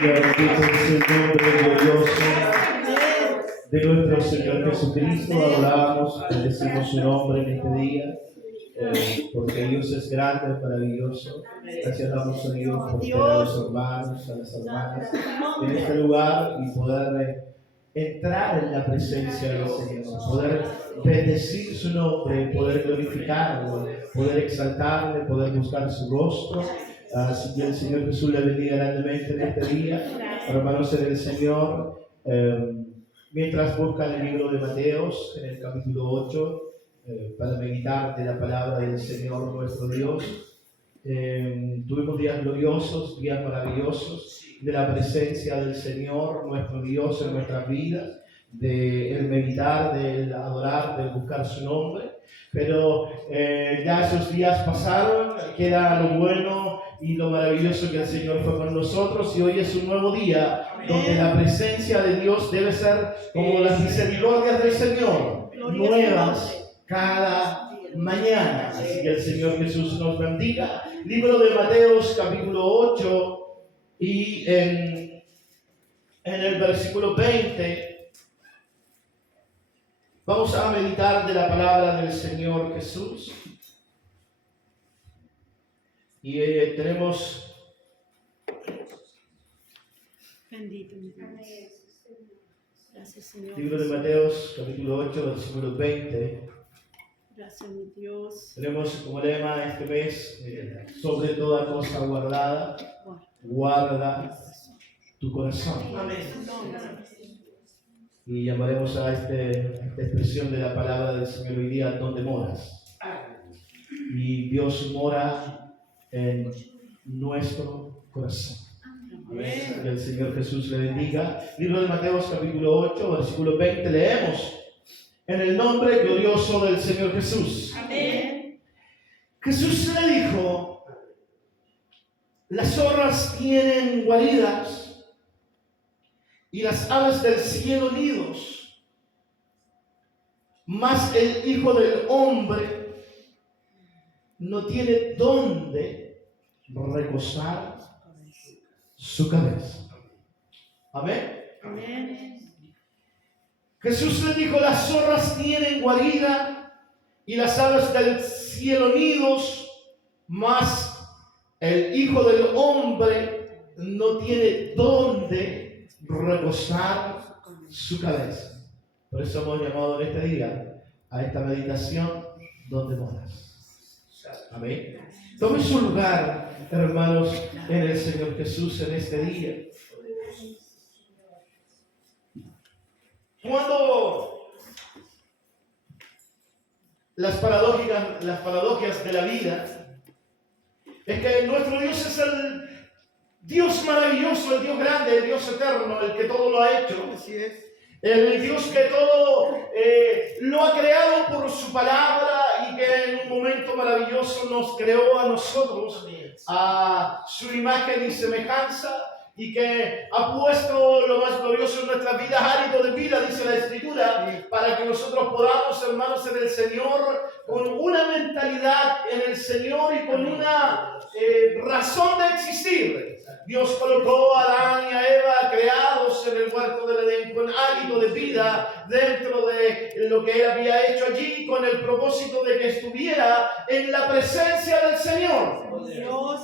bendito es el nombre glorioso de nuestro Señor Jesucristo. Adoramos, bendecimos su nombre en este día, porque Dios es grande, maravilloso. Gracias damos a Dios por tener a los hermanos, a las hermanas en este lugar y poder entrar en la presencia del Señor, poder bendecir su nombre, poder glorificarlo, poder exaltarle, poder buscar su rostro. Así que el Señor Jesús le bendiga grandemente en este día. Hermanos en el Señor, mientras buscan el libro de Mateos, en el capítulo 8, para meditar de la palabra del Señor nuestro Dios. Tuvimos días gloriosos, días maravillosos de la presencia del Señor nuestro Dios en nuestras vidas, de el meditar, del adorar, del buscar su nombre. Pero ya esos días pasaron, queda lo bueno y lo maravilloso que el Señor fue con nosotros, y hoy es un nuevo día donde la presencia de Dios debe ser como las misericordias del Señor, nuevas cada mañana. Así que el Señor Jesús nos bendiga. Libro de Mateos capítulo 8 y en el versículo 20 vamos a meditar de la palabra del Señor Jesús. Y tenemos... Bendito mi Dios. Gracias, Señor. Libro de Mateos, capítulo 8, versículo 20. Gracias, mi Dios. Tenemos como lema este mes, sobre toda cosa guardada, guarda tu corazón. Y llamaremos a esta expresión de la palabra del Señor hoy día, ¿dónde moras? Y Dios mora en nuestro corazón. Amén. Que el Señor Jesús le bendiga. Libro de Mateos capítulo 8, versículo 20, leemos: en el nombre glorioso del Señor Jesús. Amén. Jesús le dijo: las zorras tienen guaridas y las aves del cielo nidos, mas el Hijo del Hombre no tiene dónde recostar su cabeza. Amén. Amén. Jesús le dijo: las zorras tienen guarida y las aves del cielo nidos, mas el Hijo del Hombre no tiene dónde recostar su cabeza. Por eso hemos llamado en este día a esta meditación, ¿dónde moras? Amén. Tome su lugar, hermanos, en el Señor Jesús en este día. Cuando las paradojas de la vida es que nuestro Dios es el Dios maravilloso, el Dios grande, el Dios eterno, el que todo lo ha hecho. Así es. El Dios que todo lo ha creado por su palabra y que en un momento maravilloso nos creó a nosotros a su imagen y semejanza, y que ha puesto lo más glorioso en nuestras vidas, hálito de vida, dice la Escritura, para que nosotros podamos, hermanos, en el Señor, con una mentalidad en el Señor y con una razón de existir. Dios colocó a Adán y a Eva creados en el huerto del Edén con hálito de vida dentro de lo que Él había hecho allí, con el propósito de que estuviera en la presencia del Señor,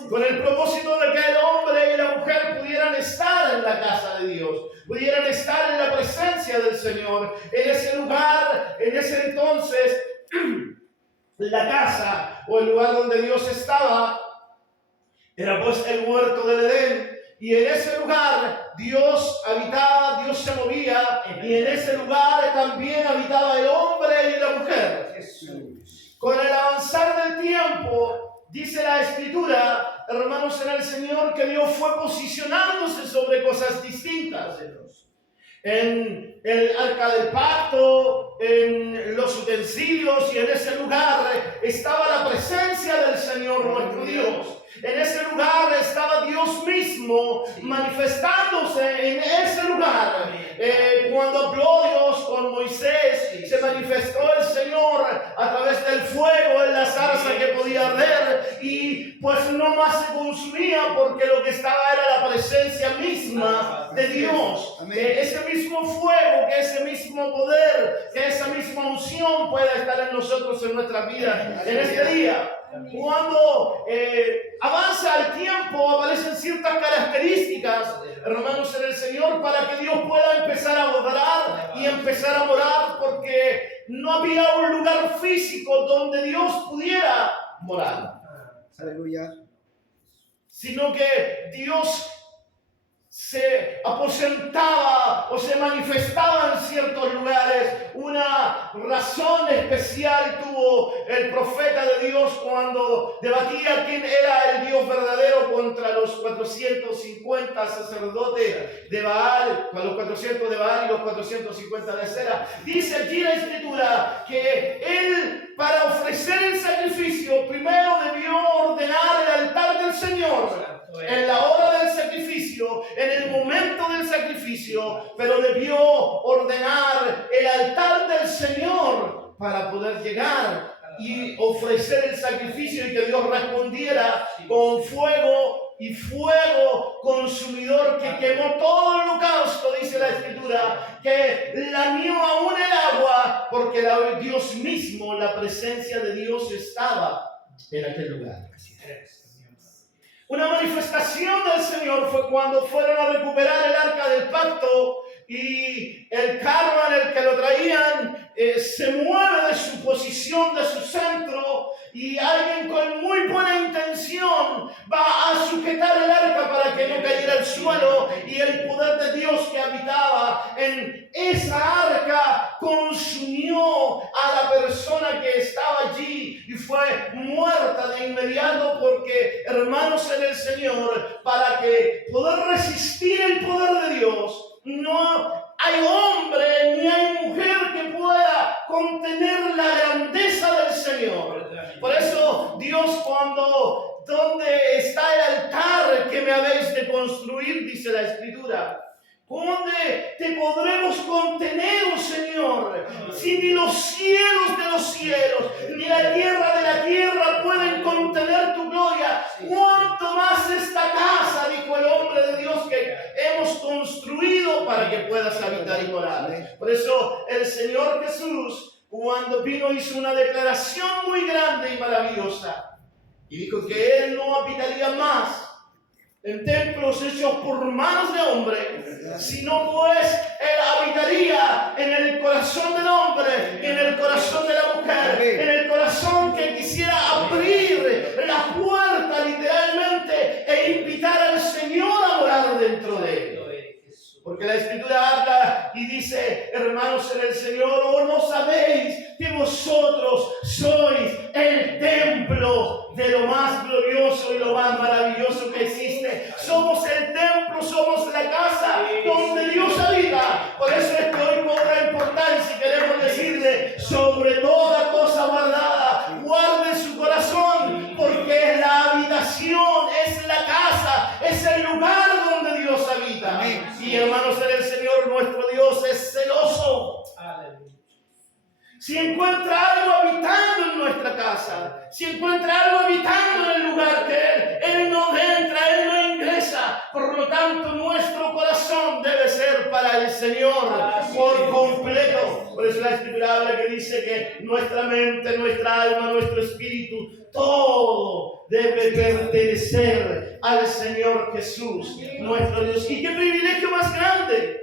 con el propósito de que el hombre y la mujer pudieran estar en la casa de Dios, pudieran estar en la presencia del Señor. En ese lugar, en ese entonces, la casa o el lugar donde Dios estaba era pues el huerto del Edén, y en ese lugar Dios habitaba, Dios se movía, y en ese lugar también habitaba el hombre y la mujer. Jesús. Con el avanzar del tiempo, dice la Escritura, hermanos en el Señor, que Dios fue posicionándose sobre cosas distintas. En el arca del pacto, en los utensilios, y en ese lugar estaba la presencia del Señor nuestro Dios. En ese lugar estaba Dios mismo manifestándose en ese lugar. Cuando habló Dios con Moisés, se manifestó el Señor a través del fuego en la zarza que podía arder, y pues no más se consumía porque lo que estaba era la presencia misma de Dios. Que ese mismo fuego, que ese mismo poder, que esa misma unción pueda estar en nosotros en nuestra vida en este día. Cuando avanza el tiempo, aparecen ciertas características, hermanos, en el Señor, para que Dios pueda empezar a obrar y empezar a morar, porque no había un lugar físico donde Dios pudiera morar. Aleluya. Sino que Dios se aposentaba o se manifestaba en ciertos lugares. Una razón especial tuvo el profeta de Dios cuando debatía quién era el Dios verdadero contra los 450 sacerdotes de Baal, con los 400 de Baal y los 450 de Acera. Dice aquí la Escritura que él, para ofrecer el sacrificio, primero debió ordenar el altar del Señor. En la hora del sacrificio, en el momento del sacrificio, pero debió ordenar el altar del Señor para poder llegar y ofrecer el sacrificio y que Dios respondiera con fuego y fuego consumidor que quemó todo el holocausto, dice la Escritura, que lamió aún el agua, porque Dios mismo, la presencia de Dios estaba en aquel lugar. Una manifestación del Señor fue cuando fueron a recuperar el arca del pacto y el carro en el que lo traían se mueve de su posición, de su centro, y alguien con muy buena intención va a sujetar el arca para que no cayera al suelo, y el poder de Dios que habitaba en esa arca consumió a la persona que estaba allí y fue muerta de inmediato, porque, hermanos en el Señor, para que poder resistir el poder de Dios, no hay hombre ni hay mujer que pueda contener la grandeza del Señor. Por eso Dios, donde está el altar que me habéis de construir, dice la Escritura, ¿dónde te podremos contener, oh Señor? Si ni los cielos de los cielos, ni la tierra de la tierra pueden contener tu gloria, ¿cuánto más esta casa, dijo el hombre de Dios, que hemos construido para que puedas habitar y morar? Por eso el Señor Jesús, cuando vino, hizo una declaración muy grande y maravillosa, y dijo que Él no habitaría más en templos hechos por manos de hombre, sino pues Él habitaría en el corazón del hombre, en el corazón de la mujer, en el corazón que quisiera abrir la puerta literalmente e invitar al Señor a morar dentro de él. Porque la Escritura habla y dice, hermanos en el Señor, ¿o no sabéis que vosotros sois el templo de lo más glorioso y lo más maravilloso que existe? Somos el templo, somos la casa donde Dios habita. Por eso es que hoy cobra importancia y queremos decirle, sobre toda cosa guardada, guarde su corazón, porque la habitación es la casa, es el lugar donde Dios habita. Amén. Y hermanos en el Señor, nuestro Dios es celoso. Si encuentra algo habitando en nuestra casa, si encuentra algo habitando en el lugar que Él no entra, Él no ingresa. Por lo tanto, nuestro corazón debe ser para el Señor por completo. Por eso la Escritura habla que dice que nuestra mente, nuestra alma, nuestro espíritu, todo debe pertenecer al Señor Jesús, nuestro Dios. ¿Y qué privilegio más grande?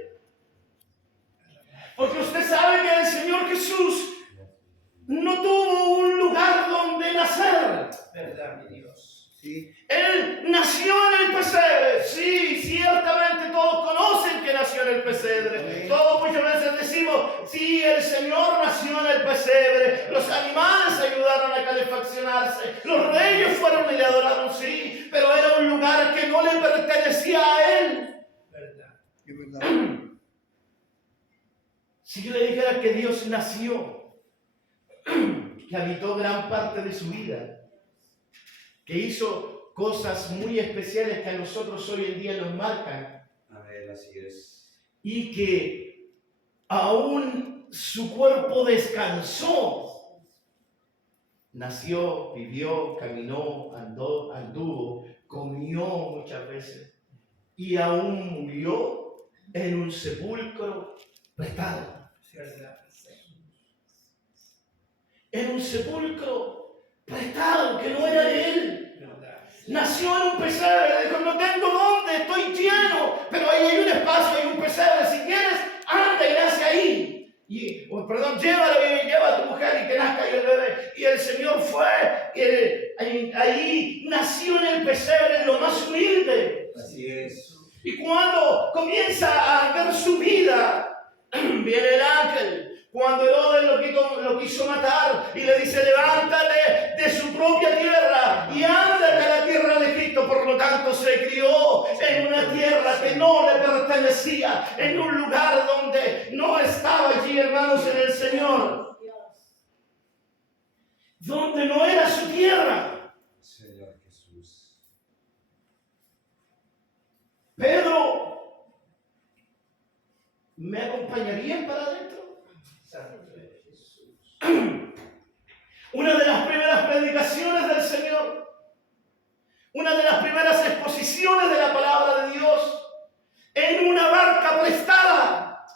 Porque usted sabe que el Señor Jesús no tuvo un lugar donde nacer. ¿Verdad, mi Dios? Sí. Él nació en el pesebre. Sí, ciertamente todos conocen que nació en el pesebre. Todos muchas veces decimos, sí, el Señor nació en el pesebre. Los animales ayudaron a calefaccionarse. Los reyes fueron y le adoraron, sí. Pero era un lugar que no le pertenecía a Él. ¿Verdad? Es verdad. Si yo le dijera que Dios nació, que habitó gran parte de su vida, que hizo cosas muy especiales que a nosotros hoy en día nos marcan, Amén, así es. y que aún su cuerpo descansó, nació, vivió, caminó, anduvo, comió muchas veces y aún murió en un sepulcro prestado. En un sepulcro prestado que no era de él. Nació en un pesebre, dijo, no tengo dónde, estoy lleno, pero ahí hay un espacio, hay un pesebre, si quieres, anda y nace ahí. Llévalo y lleva a tu mujer y que nazca ahí el bebé. Y el Señor fue, ahí nació en el pesebre, en lo más humilde. Así es. Y cuando comienza a ver su vida, viene el ángel. Cuando Herodes lo quiso matar y le dice, levántate de su propia tierra y ándate a la tierra de Egipto. Por lo tanto, se crió en una tierra que no le pertenecía, en un lugar donde no estaba allí, hermanos, en el Señor. Donde no era su tierra. Señor Jesús. Pedro, ¿me acompañarían para adentro? Una de las primeras predicaciones del Señor, una de las primeras exposiciones de la palabra de Dios, en una barca prestada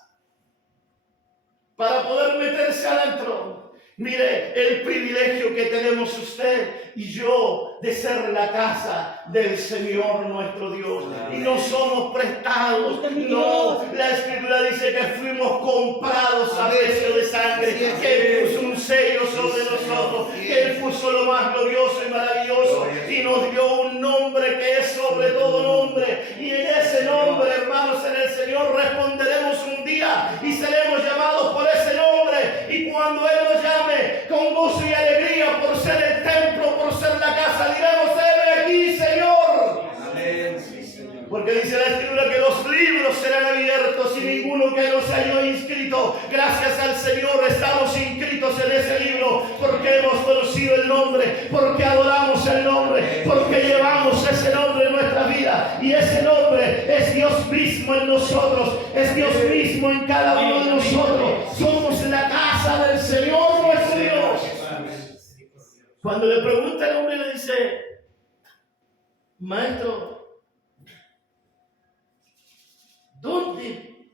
para poder meterse adentro. Mire el privilegio que tenemos usted y yo de ser la casa del Señor nuestro Dios. Y no somos prestados, no. La Escritura dice que fuimos comprados a precio de sangre, que Él puso un sello sobre nosotros, que Él puso lo más glorioso y maravilloso y nos dio un nombre que es sobre todo nombre. Y en ese nombre, hermanos, en el Señor responderemos un día y seremos llamados por ese nombre. Y cuando Él nos llame con gozo y alegría por ser el templo, por ser la casa, diremos, heme aquí, Señor. Amén. Sí, Señor. Porque dice la Escritura que los libros serán abiertos y ninguno que no se halló inscrito. Gracias al Señor estamos inscritos en ese libro porque hemos conocido el nombre, porque adoramos el nombre, porque llevamos ese nombre en nuestra vida. Y ese nombre es Dios mismo en nosotros, es Dios mismo en cada uno de nosotros. Somos la casa del Señor nuestro Dios. Cuando le pregunta el hombre, le dice, maestro, ¿dónde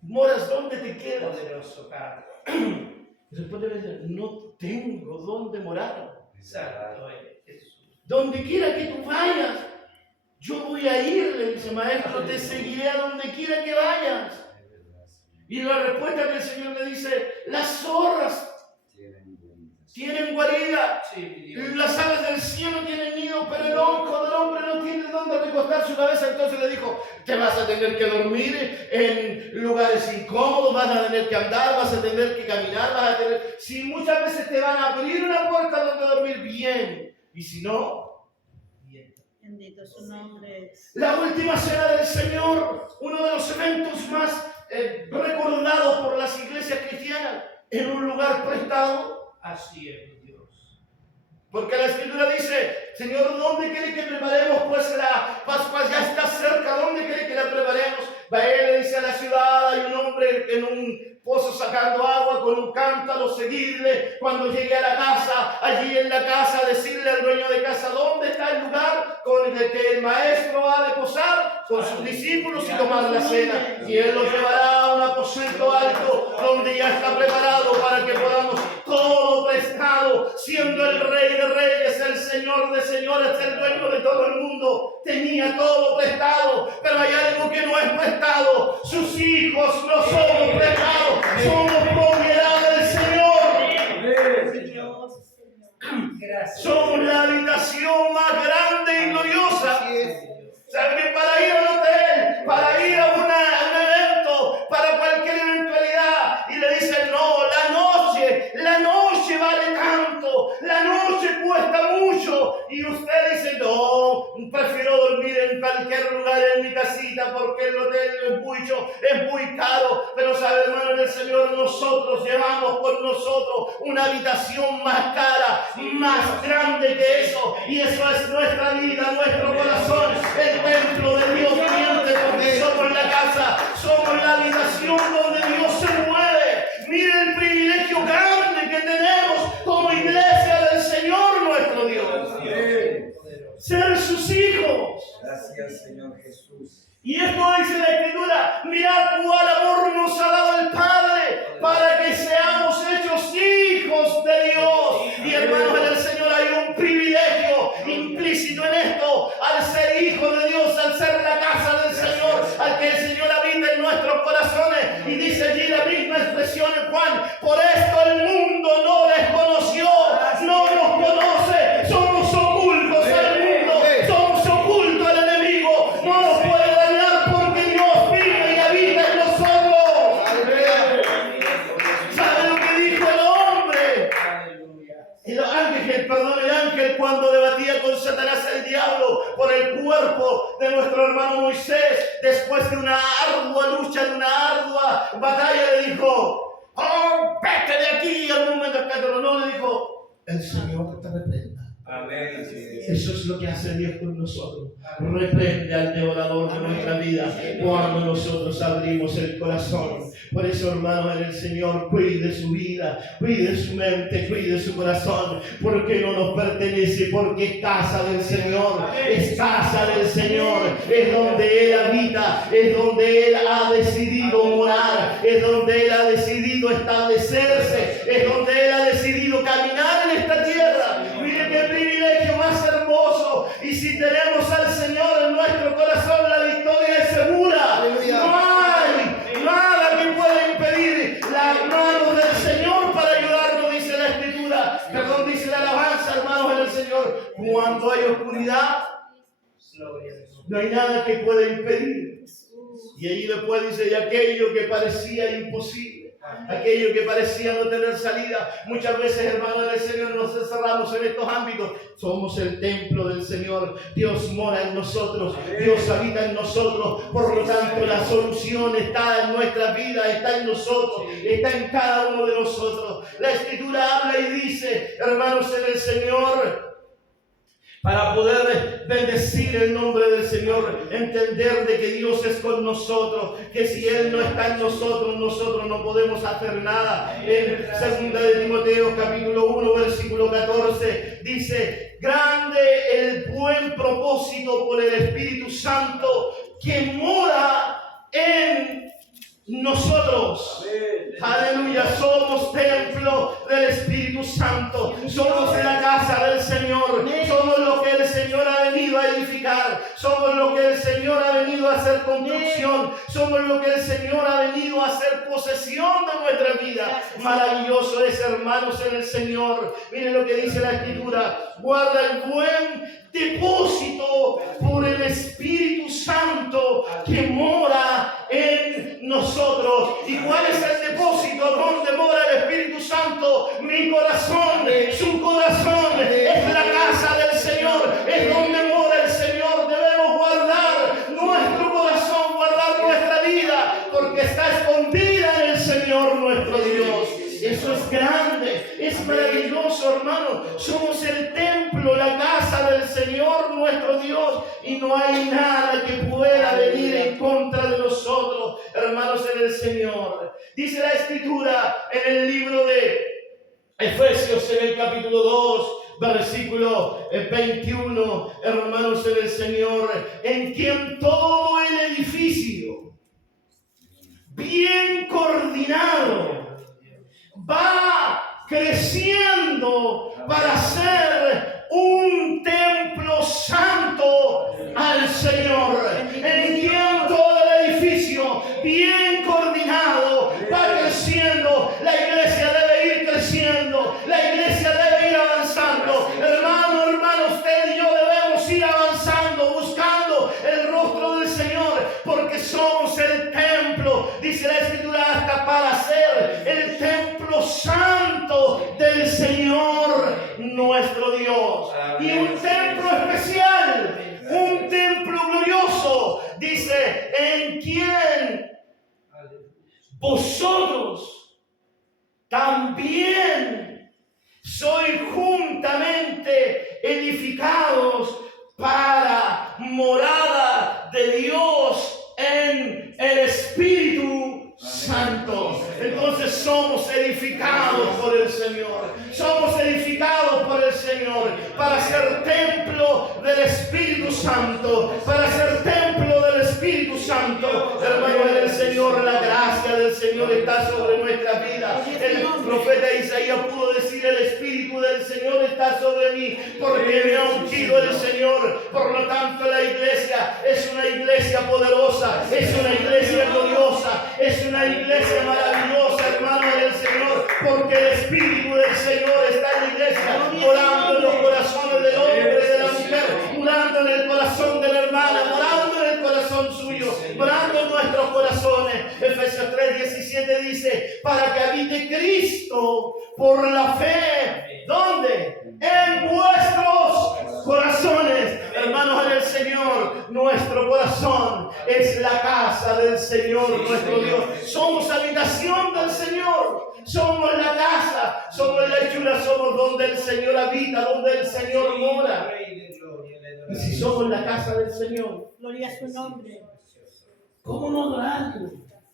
moras? ¿Dónde te quedas? Poderoso Padre. Y después le dice, no tengo dónde morar. Santo es Jesús. Donde quiera que tú vayas, yo voy a ir, le dice, maestro, te seguiré a donde quiera que vayas. Y la respuesta que el Señor le dice, las zorras tienen guarida, las aves del cielo tienen nido, pero el ojo del hombre no tiene dónde recostar su cabeza. Entonces le dijo, te vas a tener que dormir en lugares incómodos, vas a tener que andar, vas a tener que caminar, si muchas veces te van a abrir una puerta donde dormir, bien, y si no, bien. Bendito su nombre. La última cena del Señor, uno de los eventos más recordados por las iglesias cristianas, en un lugar prestado. Así es, Dios. Porque la Escritura dice, Señor, ¿dónde quiere que preparemos? Pues la Pascua ya está cerca, ¿dónde quiere que la preparemos? Va él, le dice a la ciudad, hay un hombre en un pozo sacando agua con un cántaro, seguirle. Cuando llegue a la casa, allí en la casa, decirle al dueño de casa, ¿dónde está el lugar con el que el maestro ha de posar con sus discípulos y tomar la cena? Y él los llevará a un aposento alto, donde ya está preparado para que podamos todo prestado, siendo el Rey de Reyes, el Señor de Señores, el dueño de todo el mundo, tenía todo prestado, pero hay algo que no es prestado. Sus hijos no somos prestados, somos propiedad del Señor. Gracias. Somos la habitación más grande y gloriosa. ¿Sabe que para ir al hotel, para ir a un evento, para cualquier eventualidad, y le dicen, no, la noche vale tanto, la noche cuesta mucho, y usted dice, no, prefiero dormir en cualquier lugar en mi casita porque el hotel es muy caro? Pero sabe, hermano, en el Señor nosotros llevamos con nosotros una habitación más cara, más grande que eso, y eso es nuestra vida, nuestro corazón, el templo de Dios viviente, porque somos la casa, somos la habitación donde Dios se mueve. Mire el privilegio grande que tenemos como iglesia ser sus hijos. Gracias, Señor Jesús. Y esto dice la Escritura, mirad cuál amor nos ha dado el Padre para que seamos hechos hijos de Dios. Y hermanos, en el Señor hay un privilegio implícito en esto, al ser hijo de Dios, al ser la casa del Señor, al que el Señor habita en nuestros corazones. Y dice allí la misma expresión en Juan, por esto el mundo no les conoció, no nos conoce, somos ocultos al mundo, somos ocultos al enemigo, no nos puede dañar porque Dios vive y habita en nosotros. ¿Sabe lo que dijo el hombre? El ángel cuando debatía con Satanás el diablo por el cuerpo de nuestro hermano Moisés, después de una ardua lucha, de una ardua batalla, le dijo, oh, vete de aquí. Y al momento que no, le dijo, el Señor te reprenda. Amén. Eso es lo que hace Dios con nosotros. Reprende al devorador de nuestra vida cuando nosotros abrimos el corazón. Por eso, hermano, en el Señor, cuide su vida, cuide su mente, cuide su corazón, porque no nos pertenece, porque es casa del Señor, es casa del Señor, es donde Él habita, es donde Él ha decidido morar, es donde Él ha decidido establecerse, es donde Él ha decidido caminar en esta tierra. Mire qué privilegio más hermoso. Y si tenemos al Señor en nuestro corazón, la victoria es segura. Aleluya. No hay nada que pueda impedir la mano del Señor para ayudarnos, dice la Escritura. Perdón, dice la alabanza, hermanos, en el Señor. Cuando hay oscuridad, no hay nada que pueda impedir. Y allí después dice, y aquello que parecía imposible, aquello que parecía no tener salida. Muchas veces, hermanos del Señor, nos encerramos en estos ámbitos. Somos el templo del Señor. Dios mora en nosotros, Dios habita en nosotros. Por lo tanto, la solución está en nuestra vida, está en nosotros, está en cada uno de nosotros. La Escritura habla y dice, hermanos, en el Señor, para poder bendecir el nombre del Señor, entender de que Dios es con nosotros, que si Él no está en nosotros, nosotros no podemos hacer nada. En 2 de Timoteo capítulo 1 versículo 14 dice, grande el buen propósito por el Espíritu Santo que mora en nosotros. Aleluya, somos templo del Espíritu Santo, somos la casa del Señor, somos lo que el Señor ha venido a edificar, somos lo que el Señor ha venido a hacer construcción, somos lo que el Señor ha venido a hacer posesión de nuestra vida. Maravilloso es, hermanos, en el Señor. Miren lo que dice la Escritura, guarda el buen depósito por el Espíritu Santo que mora en nosotros. ¿Y cuál es el depósito donde mora el Espíritu Santo? Mi corazón, su corazón, es la casa del Señor, es donde mora el Señor. Debemos guardar nuestro corazón, guardar nuestra vida, porque está escondida en el Señor nuestro Dios. Eso es grande, es maravilloso, hermano. Somos el templo, la casa del Señor nuestro Dios, y no hay nada que pueda venir en contra de nosotros, hermanos, en el Señor. Dice la Escritura en el libro de Efesios, en el capítulo 2, versículo 21, hermanos, en el Señor, en quien todo el edificio, bien coordinado, va creciendo para ser un templo santo al Señor, en quien todo el edificio bien coordinado va creciendo. La iglesia debe ir creciendo, la iglesia debe ir avanzando. Hermano, usted y yo debemos ir avanzando, buscando el rostro del Señor, porque somos el templo, dice la Escritura, hasta para ser el templo santo del Señor nuestro Dios. Y un templo especial, un templo glorioso, dice, en quien vosotros también sois juntamente edificados para morada de Dios en el Espíritu Santo. Entonces somos edificados por el Señor, somos edificados por el Señor. Señor, para ser templo del Espíritu Santo, para ser templo del Espíritu Santo. Hermano, en el Señor, la gracia del Señor está sobre nuestra vida. El profeta Isaías pudo decir: el Espíritu del Señor está sobre mí, porque me ha ungido el Señor. Por lo tanto, la iglesia es una iglesia poderosa, es una iglesia gloriosa, es una iglesia maravillosa, hermano del Señor, porque el Espíritu del Señor está en la iglesia, morando en los corazones del hombre y de la mujer, morando en el corazón de la hermana, morando en el corazón suyo, morando en nuestros corazones. Efesios 3:17 dice: para que habite Cristo por la fe. ¿Dónde? En vuestros corazones. Hermanos en el Señor, nuestro corazón es la casa del Señor, nuestro Dios. Somos habitación del Señor. Somos la casa, somos la hechura, somos donde el Señor habita, donde el Señor mora. Y si somos la casa del Señor, Gloria a su nombre. ¿cómo no adorarlo?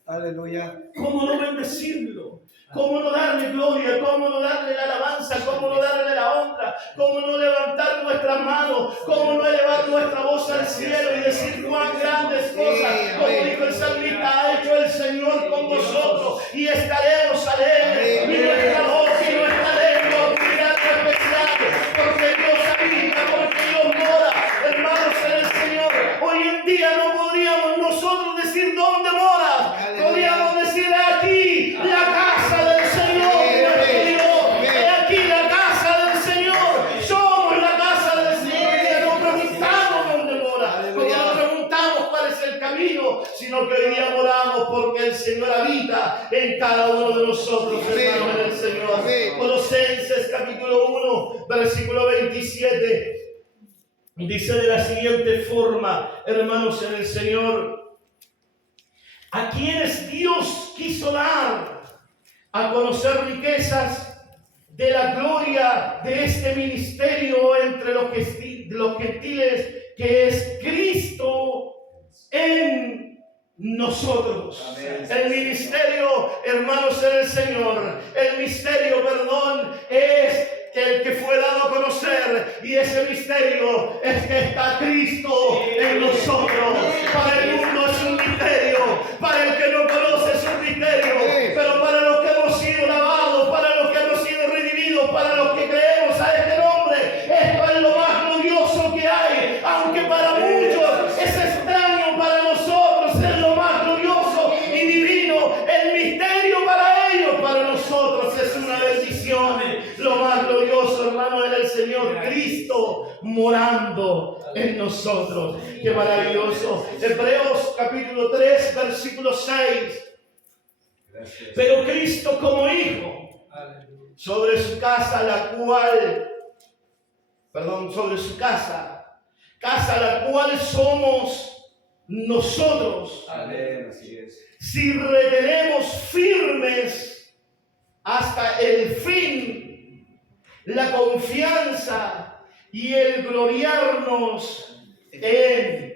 Aleluya. ¿Cómo no bendecirlo? ¿Cómo no darle gloria? ¿Cómo no darle la alabanza? ¿Cómo no darle la honra? ¿Cómo no levantar nuestras manos? ¿Cómo no elevar nuestra voz al cielo y decir cuán grandes cosas, como dijo el salmista, ha hecho el Señor con nosotros? Y estaremos alegres, y nuestra voz y nuestra lengua cubrirán lo especial, porque Dios habita, porque Dios mora. Hermanos en el Señor, hoy en día no podríamos nosotros decir dónde moras. Podríamos decir: aquí la casa del Señor, nuestro Dios. He aquí la casa del Señor. Somos la casa del Señor. Y no preguntamos dónde mora, porque no preguntamos cuál es el camino, sino que hoy día moramos porque el Señor habita en cada uno de nosotros, hermanos en el Señor. Colosenses capítulo 1, versículo 27. Dice de la siguiente forma, hermanos en el Señor: a quienes Dios quiso dar a conocer riquezas de la gloria de este ministerio entre los gentiles, que es Cristo en nosotros. Amén. El ministerio, hermanos en el Señor, el misterio, es el que fue dado a conocer, y ese misterio es que está Cristo en nosotros. Para el mundo es un misterio, para el que no conoce es un misterio, pero para los que hemos sido lavados, para los que hemos sido redimidos, para los que creemos a este nombre, esto es lo más glorioso que hay. Aunque para muchos es extraño, para nosotros es lo más glorioso y divino. El misterio para ellos, para nosotros es una bendición. Lo más glorioso, hermano, en el Señor, Cristo morando en nosotros. Qué maravilloso. Hebreos capítulo 3, versículo 6. Pero Cristo como hijo, sobre su casa, sobre su casa la cual somos nosotros. Amén. Así es. Si retenemos firmes hasta el fin la confianza y el gloriarnos en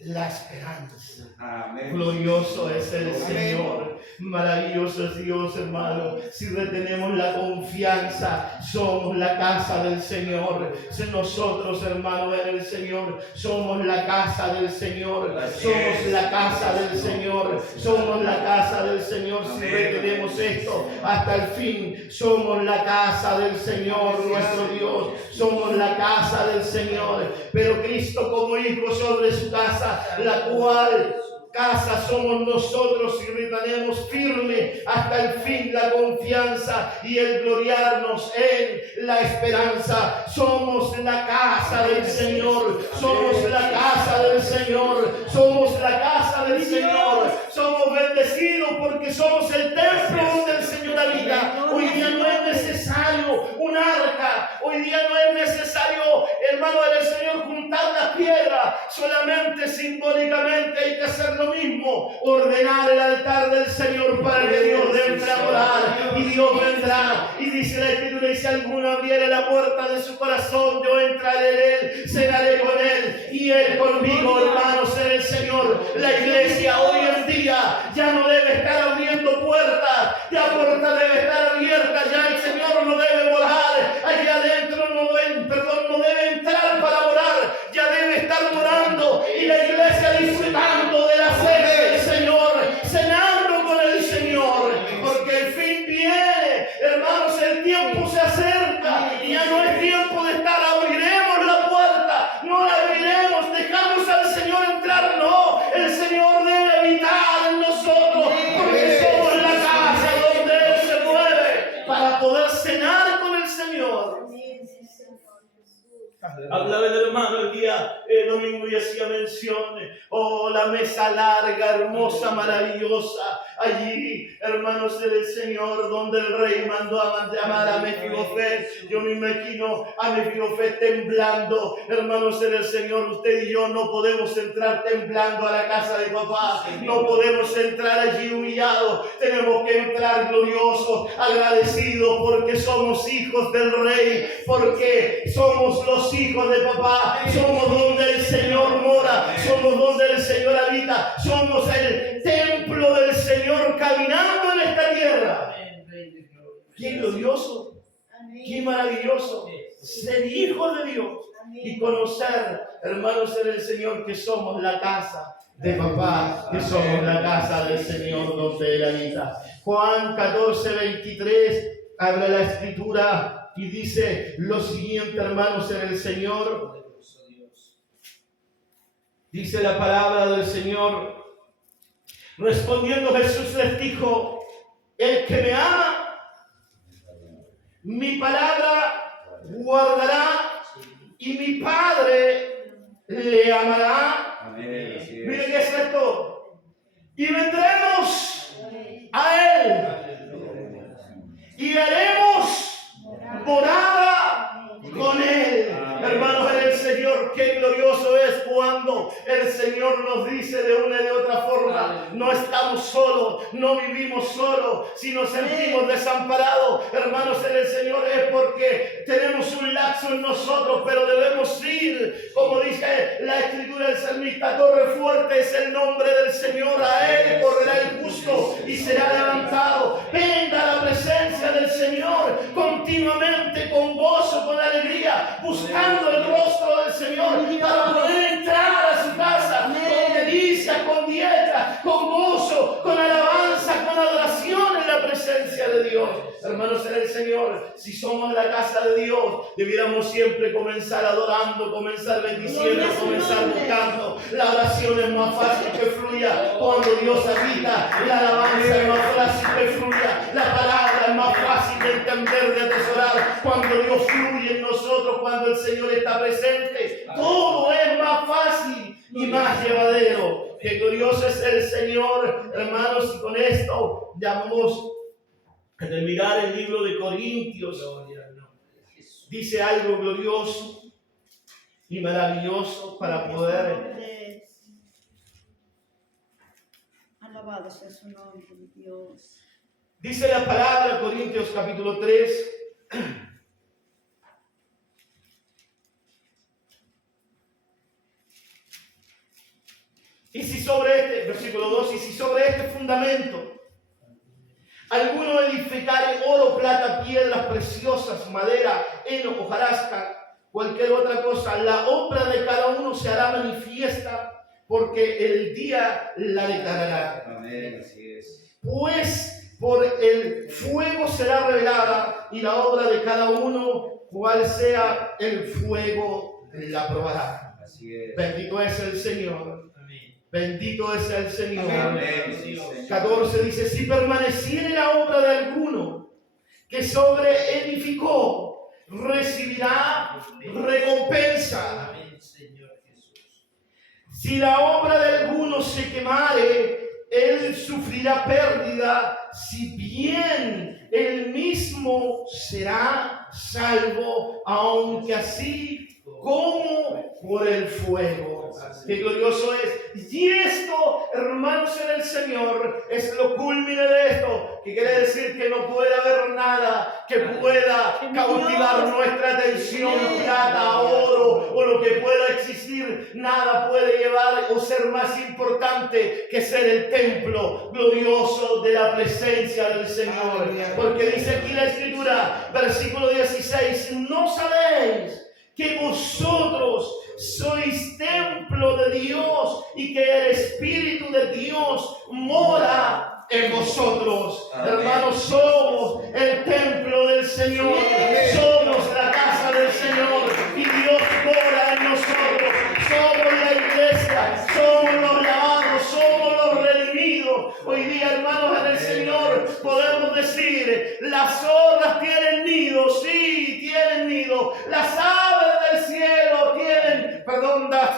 la esperanza. Amén. Glorioso es el Señor, maravilloso es Dios, hermano. Si retenemos la confianza, somos la casa del Señor. Si nosotros, hermano, en el Señor, somos la casa del Señor. Somos la casa del Señor. Somos la casa del Señor. Si retenemos esto hasta el fin, somos la casa del Señor, nuestro Dios. Somos la casa del Señor. Pero Cristo como hijo sobre su casa, la cual casa somos nosotros, y retenemos firme hasta el fin la confianza y el gloriarnos en la esperanza. Somos la casa del Señor, somos la casa del Señor, somos la casa del Señor. Somos bendecidos porque somos el templo donde el Señor habita. Hoy día no es necesario un arca, hoy día no es necesario, hermano del Señor, juntar la piedra. Solamente simbólicamente hay que hacer lo mismo, ordenar el altar del Señor para que Dios entre a orar, y Dios vendrá. Y dice la Escritura: y si alguno abriere la puerta de su corazón, yo entraré en él, cenaré con él y él conmigo. Hermanos en el Señor, la iglesia hoy en día ya no debe estar abriendo puertas, ya puerta debe estar abierta, ya el Señor no debe morar allá adentro, no deben, Hablaba el hermano el día domingo y hacía mención, la mesa larga, hermosa, maravillosa, allí, hermanos del Señor, donde el rey mandó a llamar a Mefibofet. Yo me imagino a Mefibofet temblando. Hermanos del Señor, usted y yo no podemos entrar temblando a la casa de papá, no podemos entrar allí humillados, tenemos que entrar gloriosos, agradecidos, porque somos hijos del rey, porque somos los hijos de papá, somos donde el Señor mora, somos donde el Señor habita, somos el templo del Señor caminando en esta tierra. Qué glorioso, qué maravilloso ser hijo de Dios y conocer, hermanos, en el Señor, que somos la casa de papá, que somos la casa del Señor donde Él habita. Juan 14:23 habla la escritura y dice lo siguiente, hermanos, en el Señor. Dice la palabra del Señor: respondiendo Jesús les dijo, el que me ama, mi palabra guardará, y mi Padre le amará. Amén. Así Mire es. qué es esto. Y vendremos a Él y haremos morada con Él. Hermanos en el Señor, qué glorioso es cuando el Señor nos dice de una y de otra forma: no estamos solos, no vivimos solos, si nos sentimos desamparados, hermanos en el Señor, es porque tenemos un lazo en nosotros, pero debemos ir, como dice la escritura del salmista: torre fuerte es el nombre del Señor, a Él correrá el justo y será levantado. Venga a la presencia del Señor continuamente, con gozo, con alegría, buscando el rostro del Señor para poder entrar a su casa con delicia, con dieta, con gozo, con alabanza, con adoración en la presencia de Dios. Hermanos en el Señor, si somos la casa de Dios, debiéramos siempre comenzar adorando, comenzar bendiciendo, comenzar buscando. La oración es más fácil que fluya cuando Dios habita, la alabanza es más fácil que fluya, la palabra es más fácil de entender, de atesorar cuando Dios fluye en nosotros, cuando el Señor está presente. Todo es más fácil y más llevadero. Qué glorioso es el Señor, hermanos, y con esto ya vamos a terminar el libro de Corintios. Dice algo glorioso y maravilloso para poder. Alabado sea su nombre, Dios. Dice la palabra, Corintios capítulo 3. Y si sobre este, versículo 2, y si sobre este fundamento alguno edificare oro, plata, piedras preciosas, madera, heno, hojarasca, cualquier otra cosa, la obra de cada uno se hará manifiesta, porque el día la declarará. Amén. Así es. Pues por el fuego será revelada, y la obra de cada uno, cual sea el fuego, la probará. Así es. Bendito es el Señor. Bendito es el Señor. Amén. 14 dice: si permaneciere la obra de alguno que sobre edificó, recibirá recompensa. Si la obra de alguno se quemare, él sufrirá pérdida, si bien él mismo será salvo, aunque así como por el fuego. Qué glorioso es. Y esto, hermanos en el Señor, es lo culmine de esto, que quiere decir que no puede haber nada que pueda cautivar nuestra atención, plata, oro o lo que pueda existir. Nada puede llevar o ser más importante que ser el templo glorioso de la presencia del Señor. Porque dice aquí la Escritura, versículo 16: ¿no sabéis que vosotros sois templo de Dios y que el Espíritu de Dios mora en vosotros? Amén. Hermanos, somos el templo del Señor, somos la casa del Señor y Dios mora en nosotros. Somos la iglesia, somos los lavados, somos los redimidos. Hoy día, hermanos, en el Señor podemos decir: las zorras tienen nido, sí, tienen nido, las aves del cielo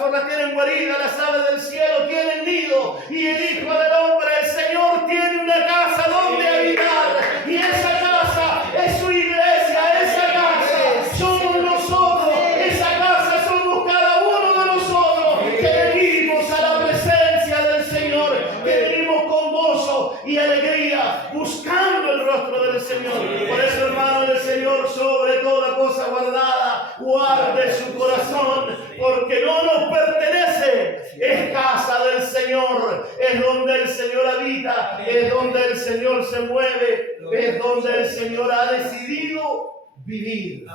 zorras tienen guarida, las aves del cielo tienen nido, y el Hijo del Hombre, el Señor, tiene una casa donde habitar, y esa casa es su iglesia, esa casa somos nosotros, esa casa somos cada uno de nosotros, que venimos a la presencia del Señor, que venimos con gozo y alegría, buscando el rostro del Señor. Por eso, hermano del Señor, sobre toda cosa guardada, guarde su corazón, porque no nos pertenece, es casa del Señor, es donde el Señor habita, es donde el Señor se mueve, es donde el Señor ha decidido vivir.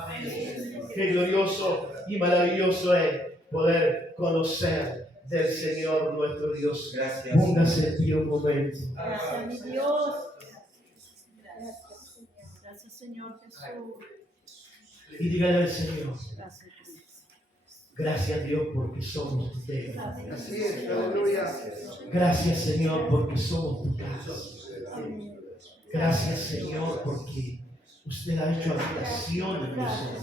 Qué glorioso y maravilloso es poder conocer del Señor nuestro Dios. Gracias. Póngase en pie un momento Gracias, mi Dios. Gracias, Señor Jesús. y dígale al Señor: Gracias, Dios. gracias, Dios, porque somos tu templo. Así es, aleluya. Gracias, Señor, porque somos tu casa. Gracias, Señor, porque usted ha hecho habitación en nosotros.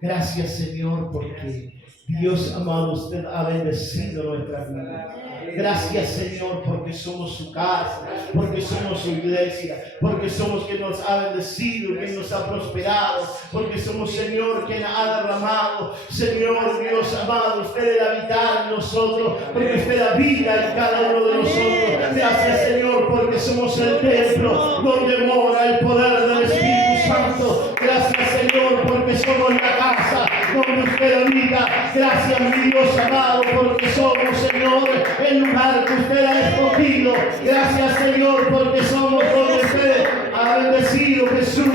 Gracias, Señor, porque Dios amado, usted ha bendecido nuestra vida. Gracias, Señor, porque somos su casa, porque somos su iglesia, porque somos quien nos ha bendecido, quien nos ha prosperado, porque somos, Señor, quien ha derramado, Señor Dios amado, usted el habitar en nosotros, porque usted habita en cada uno de nosotros. Gracias, Señor, porque somos el templo donde mora el poder del Espíritu Santo. Gracias, Señor, porque somos la casa donde usted habita. Gracias, mi Dios amado, porque somos, Señor, el lugar que usted ha escogido. Gracias, Señor, porque somos donde usted ha bendecido, Jesús.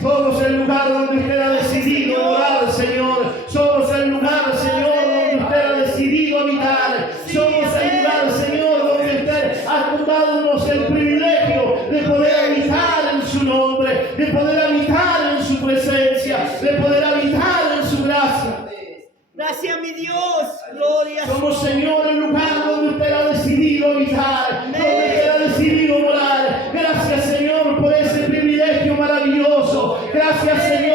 Somos el lugar donde usted ha decidido morar, Señor. Somos el lugar, Señor, donde usted ha decidido habitar. Somos el lugar, Señor, donde usted ha dado el privilegio de poder habitar en su nombre, de poder habitar en su presencia, de poder habitar en su gracia. Gracias, mi Dios. Gloria a Somos, Señor, el lugar donde usted ha decidido habitar.